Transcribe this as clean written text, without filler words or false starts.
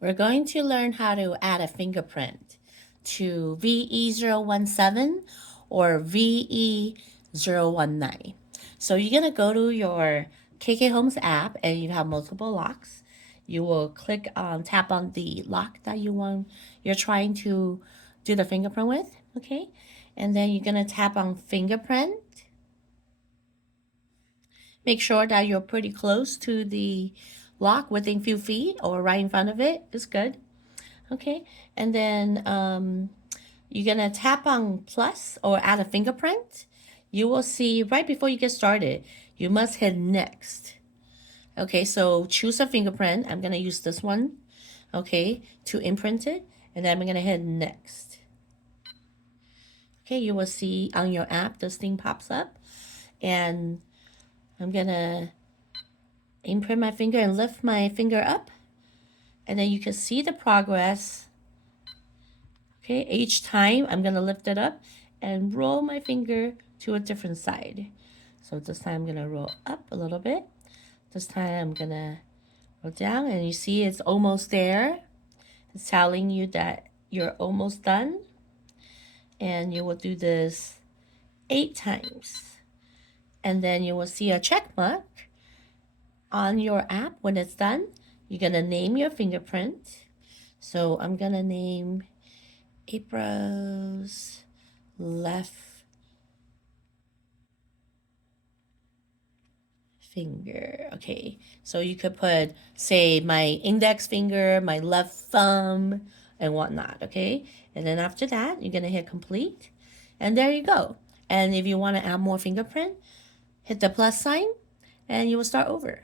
We're going to learn how to add a fingerprint to VE017 or VE019. So you're going to go to your KK Homes app and you have multiple locks. You will tap on the lock that you're trying to do the fingerprint with, okay? And then you're going to tap on fingerprint. Make sure that you're pretty close to the lock, within a few feet or right in front of it is good. Okay, and then you're gonna tap on plus or add a fingerprint. You will see right before you get started, you must hit next. Okay, so choose a fingerprint. I'm gonna use this one, okay, to imprint it, and then I'm gonna hit next. Okay, you will see on your app this thing pops up, and I'm gonna imprint my finger and lift my finger up, and then you can see the progress. Okay, each time I'm gonna lift it up and roll my finger to a different side. So this time I'm gonna roll up a little bit. This time I'm gonna roll down, and you see it's almost there. It's telling you that you're almost done. And you will do this 8 times. And then you will see a check mark on your app when it's done. You're gonna name your fingerprint. So I'm gonna name April's left finger. Okay, so you could put, say, my index finger, my left thumb, and whatnot. Okay, and then after that, you're gonna hit complete, and there you go. And if you want to add more fingerprint, hit the plus sign, and you will start over.